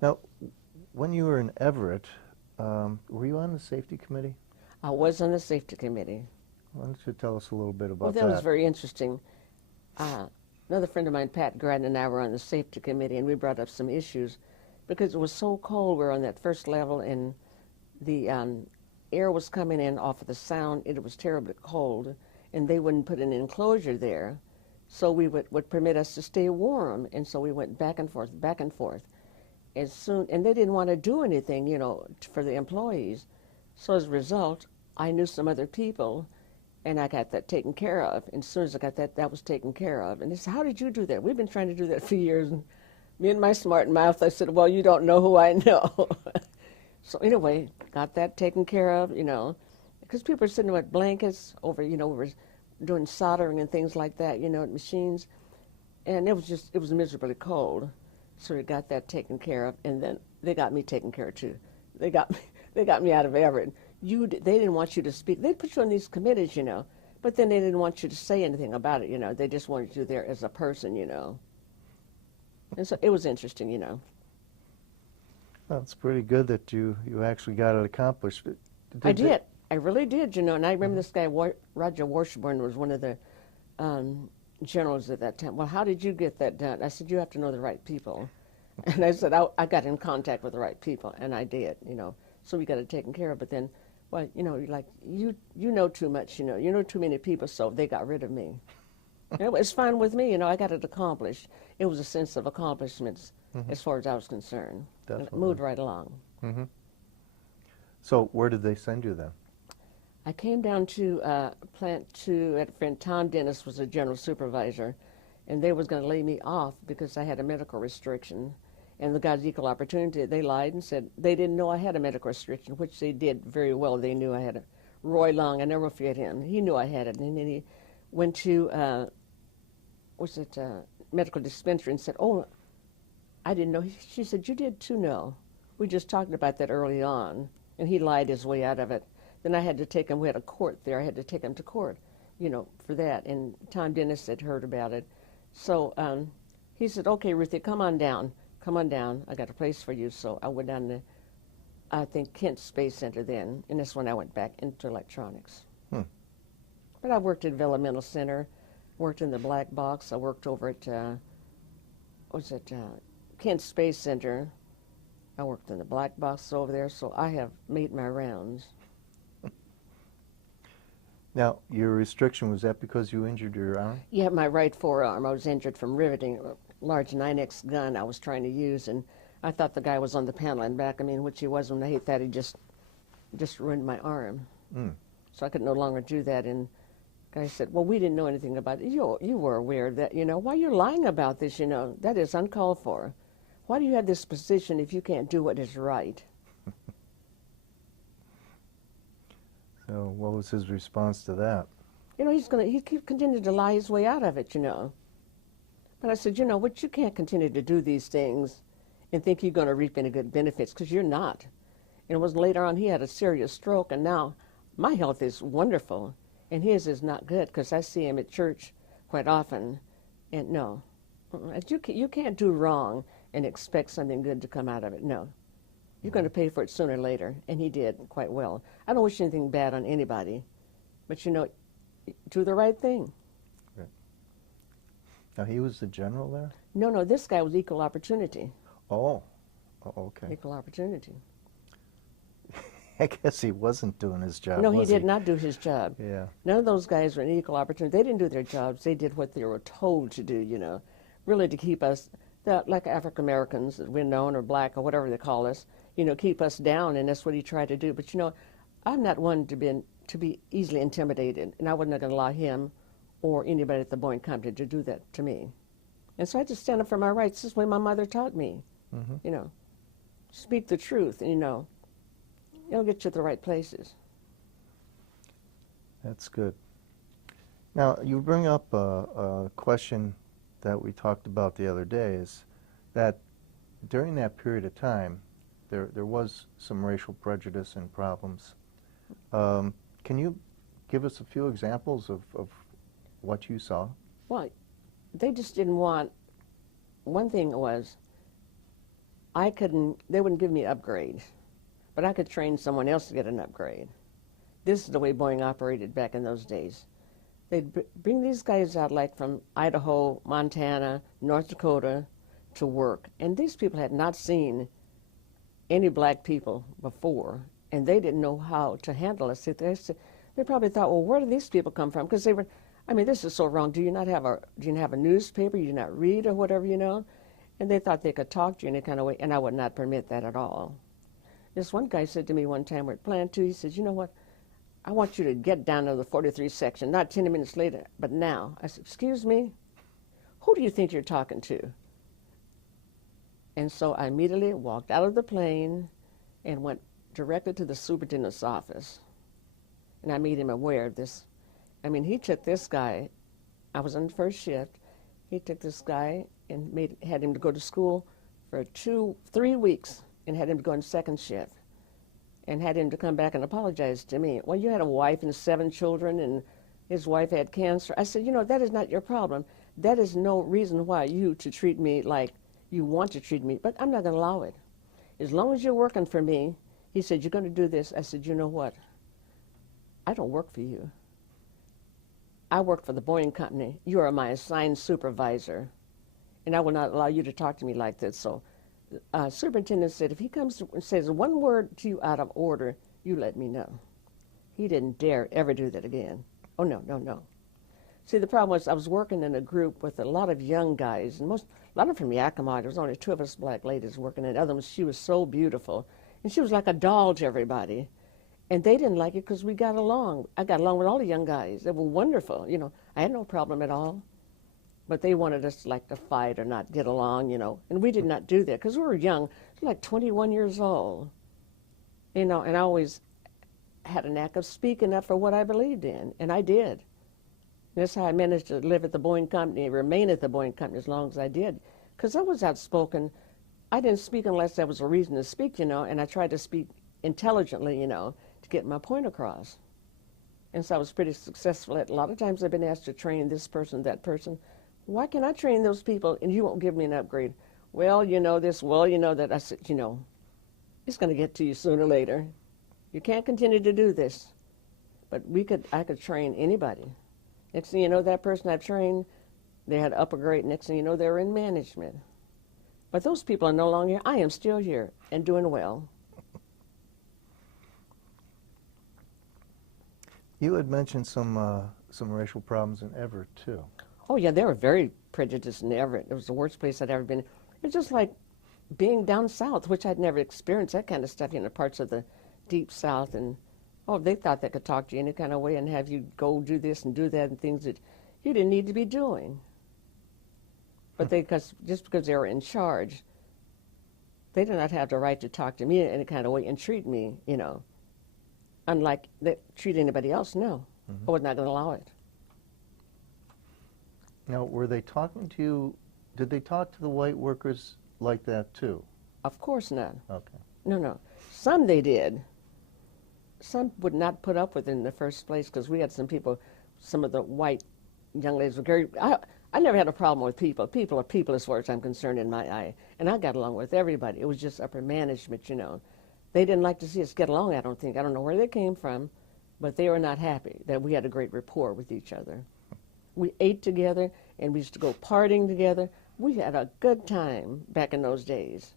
Now, when you were in Everett, were you on the safety committee? I was on the safety committee. Why don't you tell us a little bit Well, about that was that? very interesting. Uh, Another friend of mine, Pat Gradden, and I were on the safety committee, and we brought up some issues because it was so cold. We were on that first level, and the air was coming in off of the sound. It was terribly cold, and they wouldn't put an enclosure there, so we would permit us to stay warm. And so we went back and forth, back and forth. As soon, and they didn't want to do anything, for the employees. So as a result, I knew some other people, and I got that taken care of. And as soon as I got that, that was taken care of. And they said, "How did you do that? We've been trying to do that for years." And me and my smart mouth, I said, "Well, you don't know who I know." So anyway, got that taken care of, because people are sitting with blankets over, we were doing soldering and things like that, at machines, and it was miserably cold. So we got that taken care of, and then they got me taken care of too. They got me, they got me out of Everett. They didn't want you to speak. They put you on these committees, but then they didn't want you to say anything about it, They just wanted you there as a person. And so it was interesting. Well, it's pretty good that you actually got it accomplished. I They- did. I really did, And I remember this guy, Roger Washburn, was one of the generals at that time. Well, how did you get that done? I said, you have to know the right people. And I said, I got in contact with the right people, and I did, So we got it taken care of. But then, well, you know too much, You know too many people, so they got rid of me. And it was fine with me, I got it accomplished. It was a sense of accomplishments as far as I was concerned. And it Definitely. moved right along. hmm So where did they send you then? I came down to Plant 2 at a friend. Tom Dennis was a general supervisor, and they was going to lay me off because I had a medical restriction. And the guys Equal Opportunity, they lied and said they didn't know I had a medical restriction, which they did very well. They knew I had it. Roy Long, I never forget him. He knew I had it, and then he went to medical dispensary and said, "Oh, I didn't know." She said, "You did too." No, we just talked about that early on, and he lied his way out of it. Then I had to take him. We had a court there. I had to take him to court, for that. And Tom Dennis had heard about it, so he said, "Okay, Ruthie, come on down. Come on down. I got a place for you." So I went down to, I think, Kent Space Center then, and that's when I went back into electronics. Hmm. But I worked at Developmental Center, worked in the black box. I worked over at, Kent Space Center. I worked in the black box over there, so I have made my rounds. Now, your restriction, was that because you injured your arm? Yeah, my right forearm. I was injured from riveting a large 9X gun I was trying to use, and I thought the guy was on the panel and back of me, which he wasn't. I hate that. He just ruined my arm. Mm. So I could no longer do that. And the guy said, "Well, we didn't know anything about it. You were aware of that, Why are you lying about this, That is uncalled for. Why do you have this position if you can't do what is right?" So what was his response to that? He continued to lie his way out of it, But I said, what, you can't continue to do these things and think you're going to reap any good benefits, because you're not. And it was later on he had a serious stroke, and now my health is wonderful, and his is not good, because I see him at church quite often. And no, you can't do wrong and expect something good to come out of it. No. You're going to pay for it sooner or later, and he did quite well. I don't wish anything bad on anybody, but do the right thing. Right. Now, he was the general there? No, this guy was Equal Opportunity. Oh, okay. Equal Opportunity. I guess he wasn't doing his job, No, he was did not do his job. Yeah. None of those guys were in Equal Opportunity. They didn't do their jobs. They did what they were told to do, really to keep us, like African Americans, we're known, or black, or whatever they call us, keep us down, and that's what he tried to do. But, I'm not one to be easily intimidated, and I wasn't going to allow him or anybody at the Boeing company to do that to me. And so I had to stand up for my rights. This is what my mother taught me, speak the truth, and, it'll get you to the right places. That's good. Now, you bring up a question that we talked about the other day, is that during that period of time, there was some racial prejudice and problems. Can you give us a few examples of what you saw? Well, they just didn't want, one thing was, they wouldn't give me an upgrade, but I could train someone else to get an upgrade. This is the way Boeing operated back in those days. They'd bring these guys out like from Idaho, Montana, North Dakota to work. And these people had not seen any black people before, and they didn't know how to handle us. They probably thought, well, where do these people come from? Because they were, I mean, this is so wrong. Do you not have a newspaper? You do not read or whatever, you know? And they thought they could talk to you in any kind of way, and I would not permit that at all. This one guy said to me one time, we're at Plant 2, he says, you know what? I want you to get down to the 43 section, not 10 minutes later, but now. I said, excuse me? Who do you think you're talking to? And so I immediately walked out of the plane and went directly to the superintendent's office. And I made him aware of this. I mean, he took this guy, I was on the first shift, he took this guy and had him to go to school for 3 weeks and had him to go on second shift and had him to come back and apologize to me. Well, you had a wife and 7 children and his wife had cancer. I said, you know, that is not your problem. That is no reason why you to treat me like you want to treat me, but I'm not going to allow it. As long as you're working for me, he said, you're going to do this. I said, you know what? I don't work for you. I work for the Boeing company. You are my assigned supervisor, and I will not allow you to talk to me like this. So superintendent said, if he comes and says one word to you out of order, you let me know. He didn't dare ever do that again. Oh, no, no, no. See, the problem was I was working in a group with a lot of young guys, and a lot of them from Yakima. There was only 2 of us black ladies working, and the other one, she was so beautiful. And she was like a doll to everybody. And they didn't like it because we got along. I got along with all the young guys. They were wonderful. You know, I had no problem at all. But they wanted us like to fight or not get along, you know. And we did not do that because we were young, like 21 years old. You know, and I always had a knack of speaking up for what I believed in, and I did. That's how I managed to live at the Boeing company, remain at the Boeing company as long as I did. Because I was outspoken. I didn't speak unless there was a reason to speak, you know, and I tried to speak intelligently, you know, to get my point across. And so I was pretty successful at it. A lot of times I've been asked to train this person, that person. Why can't I train those people and you won't give me an upgrade? Well, you know this, well, you know that. I said, you know, it's going to get to you sooner or later. You can't continue to do this. But I could train anybody. Next thing you know, that person I trained, they had upper grade. Next thing you know, they were in management. But those people are no longer here. I am still here and doing well. You had mentioned some racial problems in Everett, too. Oh, yeah, they were very prejudiced in Everett. It was the worst place I'd ever been. It's just like being down south, which I'd never experienced that kind of stuff, you know, parts of the deep south. And, oh, they thought they could talk to you any kind of way and have you go do this and do that and things that you didn't need to be doing. But just because they were in charge, they did not have the right to talk to me in any kind of way and treat me, you know, unlike they treat anybody else. No, I was not going to allow it. Now, were they talking to you, did they talk to the white workers like that, too? Of course not. Okay. No, no. Some they did. Some would not put up with it in the first place because we had some people, some of the white young ladies were very, I never had a problem with people. People are people as far as I'm concerned in my eye. And I got along with everybody. It was just upper management, you know. They didn't like to see us get along, I don't think. I don't know where they came from, but they were not happy that we had a great rapport with each other. We ate together, and we used to go partying together. We had a good time back in those days.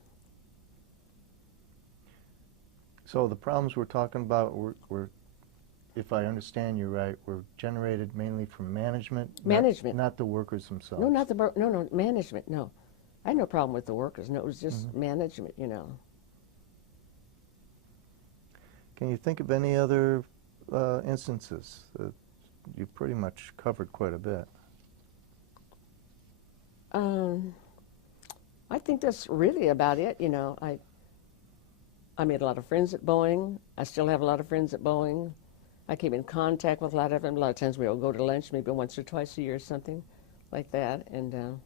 So the problems we're talking about were, if I understand you right, were generated mainly from management? Management. Not the workers themselves? No, no, management, no. I had no problem with the workers. No, it was just management, you know. Can you think of any other instances? You pretty much covered quite a bit. I think that's really about it. You know, I made a lot of friends at Boeing. I still have a lot of friends at Boeing. I came in contact with a lot of them. A lot of times we would go to lunch, maybe once or twice a year or something like that. And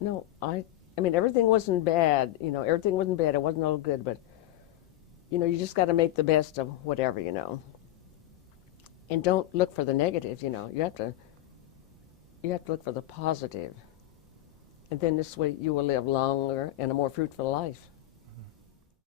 no, I mean, everything wasn't bad. You know, everything wasn't bad. It wasn't all good, but you know, you just got to make the best of whatever, you know. And don't look for the negative, you know. You have to look for the positive. And then this way you will live longer and a more fruitful life.